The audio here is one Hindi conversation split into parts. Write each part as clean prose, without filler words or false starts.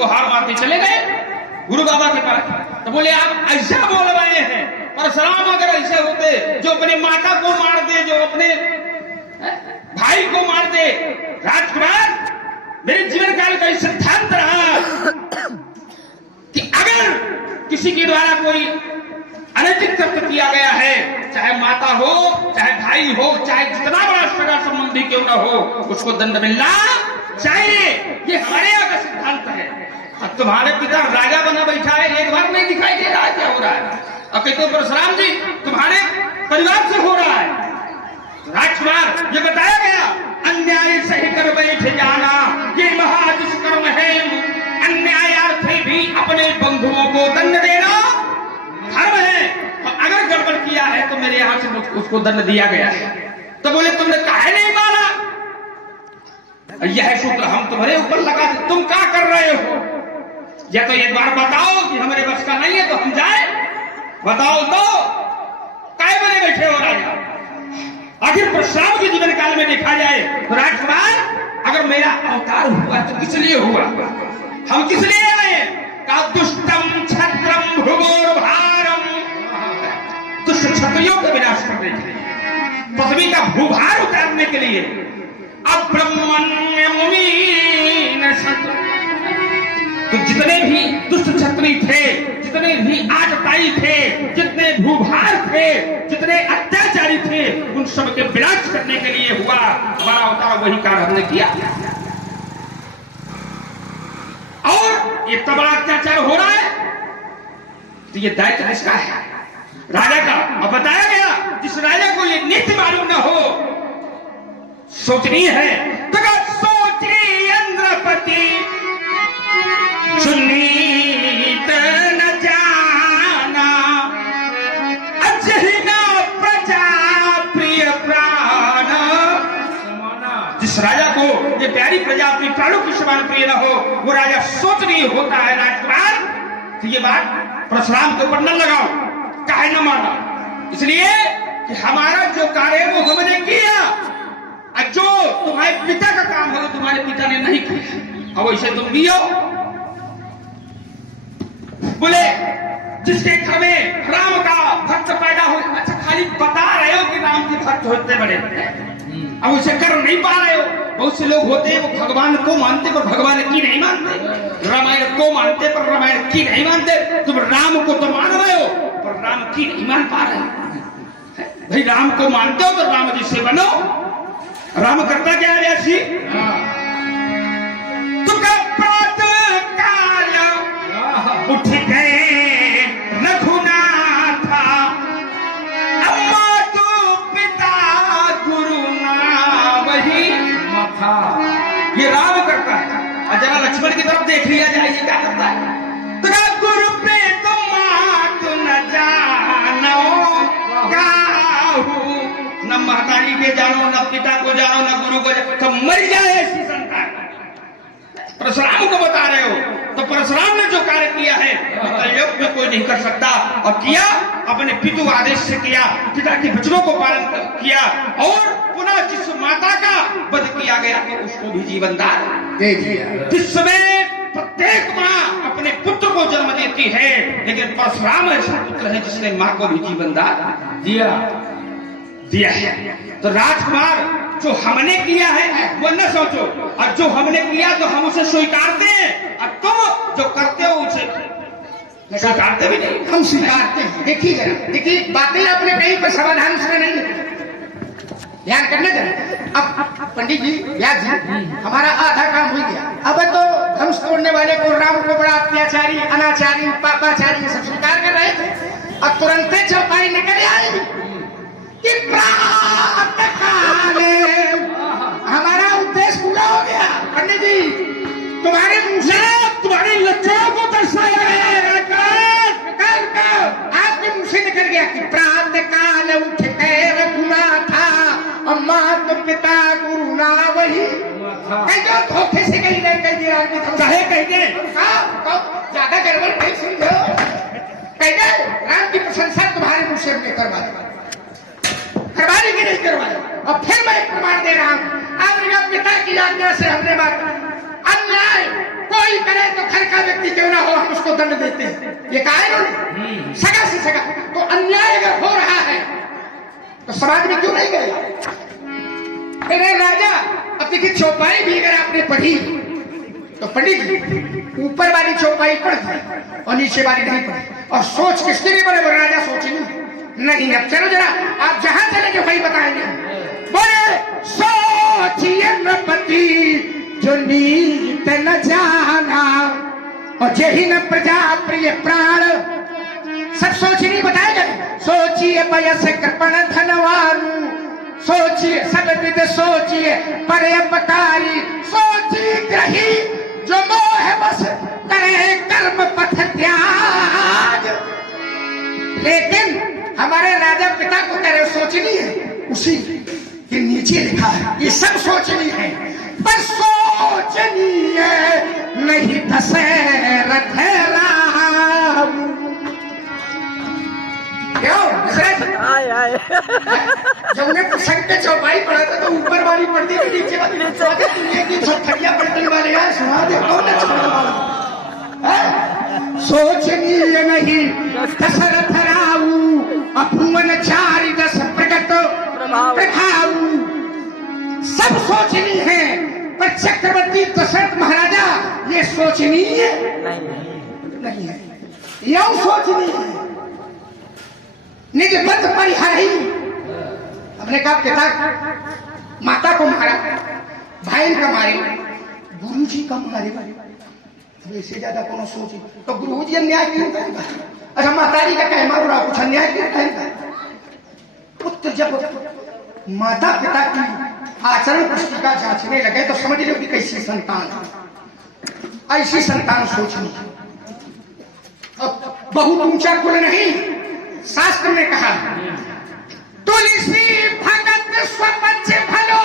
उनको हार मारते चले गए गुरु बाबा के पास। तो बोले आप ऐसा बोल रहे हैं, परशुराम अगर ऐसे होते जो अपने माता को मार दे, जो अपने भाई को मार दे। राजकुमार, मेरे जीवन काल का सिद्धांत रहा कि अगर किसी के द्वारा कोई अनैतिक कृत्य किया गया है, चाहे माता हो, चाहे भाई हो, चाहे जितना बड़ा सगा संबंधी क्यों न हो, उसको दंड मिलना चाहिए। ये हमारे यहाँ का सिद्धांत है। अब तुम्हारे पिता राजा बना बैठा है, एक बार नहीं दिखाई दे रहा है क्या हो रहा है? अब कहते हो परशुराम जी तुम्हारे परिवार से हो रहा है। राजकुमार, ये बताया गया अन्याय सही कर बैठ जाना ये महादुष्कर्म है। अन्यायार्थी भी अपने बंधुओं को दंड देना धर्म है। और अगर गड़बड़ किया है तो मेरे यहां से उसको दंड दिया गया है। तो बोले तुमने काहे नहीं माना? यह सूत्र हम तुम्हारे ऊपर लगा दे, तुम क्या कर रहे हो? या तो एक बार बताओ कि हमारे बस का नहीं है तो हम जाए, बताओ तो काय बने बैठे हो राजा? आखिर परशुराम के जीवन काल में देखा जाए तो राजकुमार, अगर मेरा अवतार हुआ तो किस लिए हुआ? हम किस लिए आए? का दुष्टम छत्रम भुवोर भारम, दुष्ट क्षत्रियों का विनाश करने के लिए, पृथ्वी का भूभार उतारने के लिए। अब्रह्मण्य मुनीन शत्रु, तो जितने भी दुष्ट क्षत्रिय थे, जितने भी आतताई थे, जितने भूभार थे, जितने अत्याचारी थे, उन सब के विनाश करने के लिए हुआ हमारा अवतार। वही कार्य हमने किया। और इतना बड़ा अत्याचार हो रहा है तो ये दायित्व किसका है? राजा का। अब बताया गया जिस राजा को ये नीति मालूम न हो, सोचनी है तो सोचनी इंद्रपति सुनीत न जाना, अजहिना प्रजा प्रिय प्राण। जिस राजा को ये प्यारी प्रजा अपनी प्राणों की समान प्रिय न हो, वो राजा सोच नहीं होता है। राजकुमार, तो ये बात परशुराम के ऊपर न लगाओ, काहे न माना? इसलिए कि हमारा जो कार्य है वो हमने किया, और जो तुम्हारे पिता का काम है वो तुम्हारे पिता ने नहीं किया। अब वैसे तुम भी हो। बोले जिसके घर में राम का भक्त पैदा हो, अच्छा खाली बता रहे हो कि राम के भक्त होते बड़े, अब उसे कर नहीं पा रहे हो। बहुत से लोग होते हैं वो भगवान को मानते पर भगवान की नहीं मानते, रामायण को मानते पर रामायण की नहीं मानते। तुम राम को तो मान रहे हो पर राम की नहीं मान पा रहे। भाई राम को मानते हो तो राम जी से बनो। राम करता क्या है ऐसी? उठ गए रघुनाथ, अम्मा तो पिता गुरु ना वही माथा। ये राम करता है। और जरा लक्ष्मण की तरफ देख लिया जाए, ये क्या करता है? गुरु पे तुम मात न जानो काहू, न महतारी के जानो, न पिता को जानो, न गुरु को जानो, तो मर जाए ऐसी संतान। परशुराम को बता रहे हो तो परशुराम ने जो कार्य किया है कलयुग में कोई नहीं कर सकता। और किया, अपने पितु आदेश से किया, पिता के वचनों को पालन किया। और पुनः जिस माता का वध किया गया तो उसको भी जीवन दान दे दिया। जिसमें प्रत्येक माँ अपने पुत्र को जन्म देती है, लेकिन परशुराम ऐसा पुत्र है जिसने माँ को भी जीवन दान दिया है। तो राजकुमार, जो हमने किया है वो न सोचो, और जो हमने किया तो हम उसे स्वीकारते हैं, और तुम जो करते हो उसे स्वीकारते भी नहीं। हम स्वीकारते हैं। देखिए बातें आपने कहीं पर समाधान से नहीं ध्यान करने दें। अब पंडित जी, व्यास जी, हमारा आधा काम हो गया। अब तो धनुष तोड़ने वाले को राम को बड़ा अत्याचारी, अनाचारी, पापाचारी सब स्वीकार कर रहे थे, और तुरंत चौपाई निकल आई कि हमारा उद्देश्य पूरा हो गया। पंडित जी, तुम्हारे मुंह से तुम्हारी लज्जाओं को दर्शाया गया, आपके मुंह से निकल गया कि प्रातः काल उठ के रघुनाथ, अम्मा तो पिता गुरु ना वही। धोखे से कहीं नहीं कह दिया, चाहे कह दे, ज्यादा गड़बड़ नहीं समझो। कह दे राम की प्रशंसा तुम्हारे मुंह से हमने करवा दी, करवाने की नहीं करवाई। और फिर मैं प्रमाण दे रहा हूं, आपके पिता की आज्ञा से हमने बात अन्याय कोई करे तो घर का व्यक्ति क्यों ना हो हम उसको दंड देते हैं। ये कहा इन्होंने, सगा से सगा। तो अन्याय अगर हो रहा है तो समाज में क्यों नहीं गए? अरे राजा, अब देखिए चौपाई भी अगर आपने पढ़ी तो पंडित जी ऊपर वाली चौपाई पढ़ दी और नीचे वाली नहीं पढ़ी। और सोच किसके लिए बड़े राजा सोचेंगे नहीं। अब चलो जरा आप जहां चलेंगे वही बताएंगे। बोले सोचिए नृपति जो नीत न जाना और जही न प्रजा प्रिय प्राण। सब सोच नहीं बताएगा। सोचिए वयस कृपण धनवान, सोचिए सब विद सोचिए पर अपकारी, सोचिए ग्रही जो मोह बस करे कर्म पथ त्याग। लेकिन हमारे राजा पिता को कह रहे सोचनी है, उसी के नीचे लिखा है ये सब सोचनी है, पर सोचनी है नहीं दशरथ राम। क्यों जब उन्हें पुस्तक पे चौपाई पढ़ा था तो ऊपर वाली पढ़ती थी, नीचे वाली थड़िया पलटन वाले यार सुना दे कौन सोचनी नहीं दशरथ राऊ अभुवन चारि दस प्रकट प्रभाऊ। सब सोचनी है पर चक्रवर्ती दशरथ महाराजा ये सोचनी है नहीं है, यौ सोचनी है निज बंध परिहारी। हमने कहा पिता माता को मारा, भाई का मारे, गुरु जी का मारे, इससे ज्यादा कौन सोच तो गुरु जी अन्याय क्यों करेगा? अच्छा माताजी का कहे मारो रहा कुछ अन्याय क्यों करेगा? पुत्र जब माता पिता की आचरण पुस्तिका जांचने लगे तो समझ लो कि कैसी संतान है। ऐसी संतान सोचनी बहुत ऊंचा कुल नहीं। शास्त्र में कहा तुलसी भगत स्वपच भलो।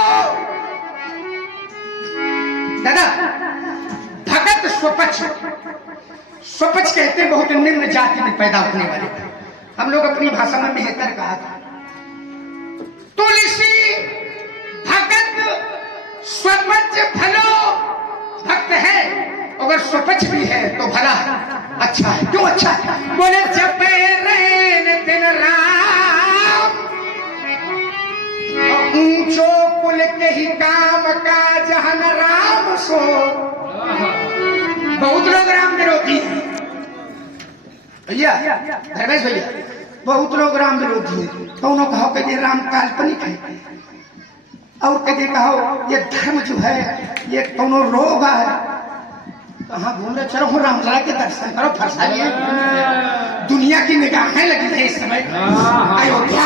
दादा भगत स्वपच, स्वपच कहते हैं बहुत निम्न जाति में पैदा होने वाले। हम लोग अपनी भाषा में बेहतर कहा था तुलसी भगत स्वपच भलो। भक्त है अगर स्वपच भी है तो भला है, अच्छा है। क्यों अच्छा है? बोले जपे रैन दिन राम ऊंचो कुल के ही काम का जहन राम सो। बहुत लोग राम विरोधी हैं भैया, धर्मेश भैया, बहुत लोग राम विरोधी हैं। कौनों कहो कि राम काल्पनिक है और कभी कहो ये धर्म जो है ये कौनो रोग है। कहाँ घूम रहे? चलो रामलला के दर्शन करो, फरसा लिया। दुनिया की निगाहें लगी है इस समय अयोध्या।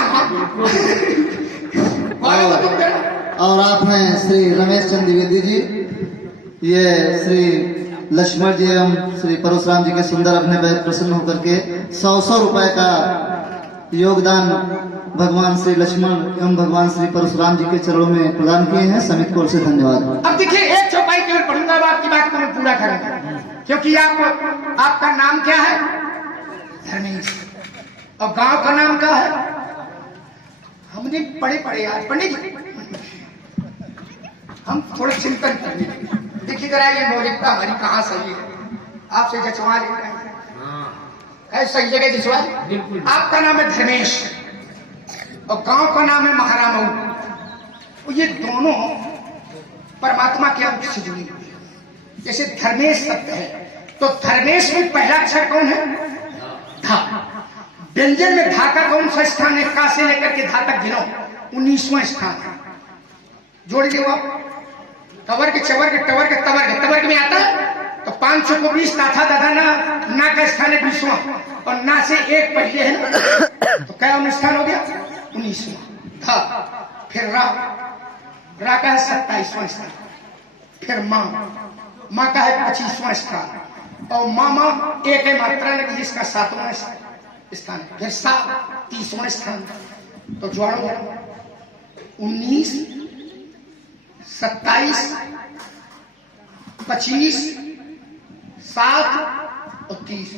और आप हैं श्री रमेश चंद्र द्विवेदी जी, ये श्री लक्ष्मण जी एवं श्री परशुराम जी के सुंदर अपने प्रसन्न होकर के 100 रुपए का योगदान भगवान श्री लक्ष्मण एवं भगवान श्री परशुराम जी के चरणों में प्रदान किए हैं। समिति को से धन्यवाद। अब देखिए एक चौपाई केवल पढ़ूंगा, अब आपकी बात को मैं पूरा करूंगा क्योंकि आपका नाम क्या है? धर्मेश। और गांव का नाम क्या है? हमने पढ़े यार पंडित जी, हम थोड़ा चिंतन करने लगे। देखिए जरा ये मौलिकता हमारी कहाँ सही है, आपसे जचवा लेते हैं सही जगह जचवा। आपका नाम है धर्मेश और गांव का नाम है महारामऊ। ये दोनों परमात्मा के अंश से जुड़ी हुई है। जैसे धर्मेश शब्द है तो धर्मेश में पहला अक्षर कौन है? धा। व्यंजन में धा का कौन सा स्थान है? का से लेकर के धा तक गिनो 19वां स्थान है। जोड़ दियो आप। कवर के चवर के टवर के तवर में आता है तो 500 को 20 था दादा ना का स्थान है 20वां और ना से एक पहले है ना तो क्या स्थान हो गया? 19वां। धा फिर रा का है 27वां स्थान, फिर माँ का है 25वां स्थान और मामा एक है मात्रा लगी जिसका 7वां स्थान, फिर 30वां स्थान। तो जोड़ो 19, 27, 25, 7 और 30।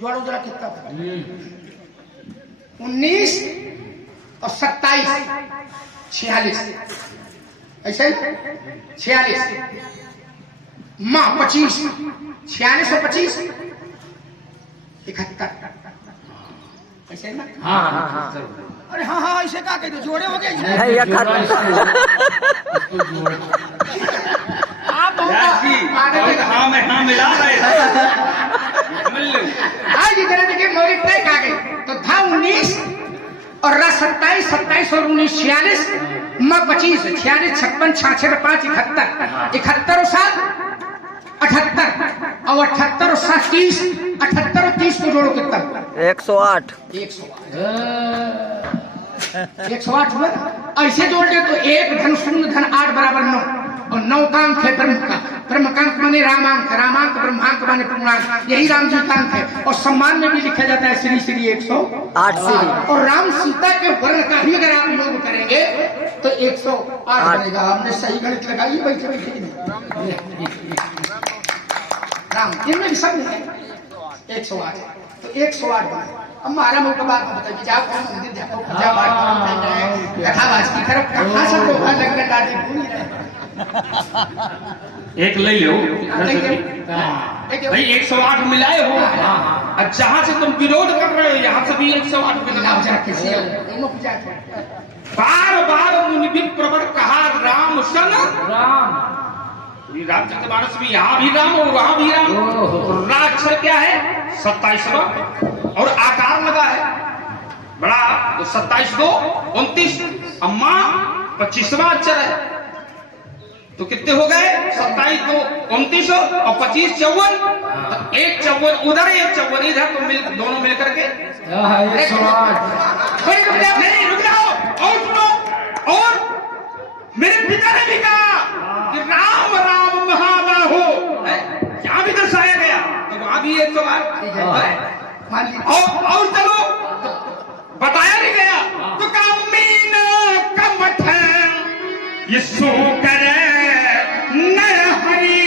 जोड़ो जरा कितना? 19 और 27 46। ऐसे 46 माँ 25 4625 71 ऐसे है ना? अरे हाँ हाँ ऐसे क्या कहते जोड़े हो गए आप हाँ में हाँ मिला रहे आज इधर देखिए मौलिक तय कहा गई तो था 19 और रा 27 27 और 19 46 म 25 46 56 66 5 71 71 और 7 78 और 78 और 7 30 78 और 30 को जोड़ो कितना 108 108 हुआ ऐसे जोड़ दे तो 1 धन 0 धन 8 बराबर 9 और 9 का अंक है ब्रह्म का ब्रह्मकांक माने रामांक रामांक ब्रह्मांक माने पूर्णांक यही राम जी का अंक है और सम्मान में भी लिखा जाता है श्री श्री 108 और राम सीता के वर्ण का भी अगर आप योग करेंगे तो 108 बनेगा। हमने सही गणित लगाई बैठे बैठे राम इनमें भी सब है 108 तो 108 बने। अब हमारा मुल्क का बात बताइए जाओ कौन मंदिर जाओ पूजा पाठ कथावाच की तरफ कहाँ से तो लगने दादी भूल रहे एक ले लो भाई 108 मिलाए हो अब जहाँ से तुम विरोध कर रहे हो यहाँ से भी 108 मिला बार बार मुनि प्रवर कहा राम सन राम रामचरितमानस में यहाँ भी राम और वहां भी राम रा अक्षर क्या है 27वां और आकार लगा है बड़ा तो 27 को 29 अम्मा 25वां अक्षर है तो कितने हो गए 27 तो 29 और 25 54 एक 54 उधर एक 54 इधर तो दोनों मिलकर के नहीं रुक जाओ और सुनो और मेरे पिता ने भी कहा कि राम राम महाबाहो यहाँ भी दर्शाया गया तो वहां भी 108 और चलो बताया नहीं गया तो कामीन कमठ ये सो करे नर हरि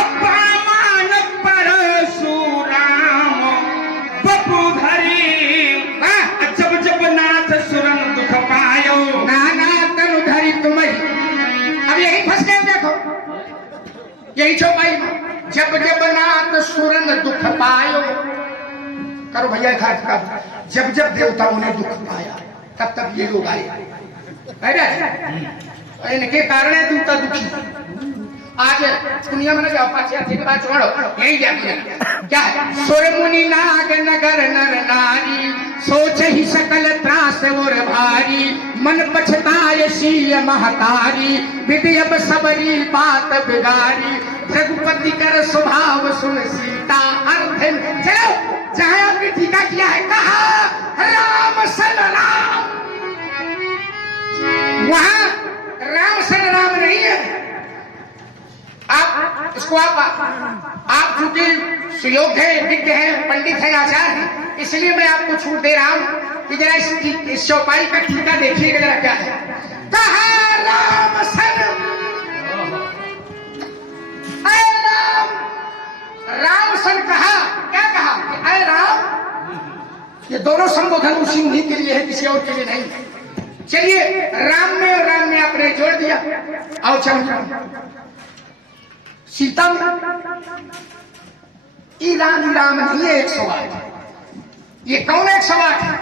अपमान परशुराम बपुधरी जब जब नाथ सुरन दुख पायो नाना तनु धरी तुम्हें अब यही फंस गए देखो यही चौपाई जब जब नाथ सुरन दुख पायो करो भैया जब जब देवताओं ने दुख पाया तब तब ये लोग आए इनके कारण है दूता दुखी आज दुनिया में जाओ पाछे के बाद छोड़ो यही क्या है सुर मुनि नाग नगर नर नारी सोच ही सकल त्रास और भारी मन पछताए शीय महतारी विधि अब सबरी बात बिगारी रघुपति कर स्वभाव सुन सीता अर्थ चलो जहाँ आपने ठीका किया है कहा राम सन राम वहां राम सन राम नहीं है। आप इसको आप चूंकि सुयोग है विज्ञ है पंडित है आचार्य है इसलिए मैं आपको छूट दे रहा हूं कि जरा इस चौपाई का ठीका देखिएगा जरा क्या है कहा राम सन राम सन कहा क्या कहा कि अय राम ये दोनों संबोधन उसी उन्हीं के लिए है किसी और के लिए नहीं। चलिए राम में और राम में आपने जोड़ दिया आओ चलो सीता में राम नहीं है 108 ये कौन 108 है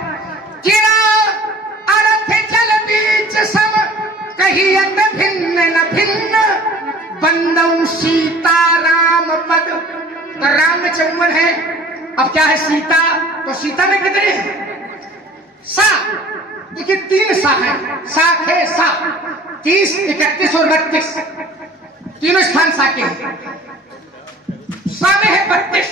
किरा अर्थ जल बीच सम कहियत भिन्न न भिन्न बंदौ सीता राम पद तो राम में 54 है अब क्या है सीता तो सीता में कितने हैं सा देखिए 3 सा है साख है सा 30 31 और 32 तीनों स्थान सा के हैं सा में है 32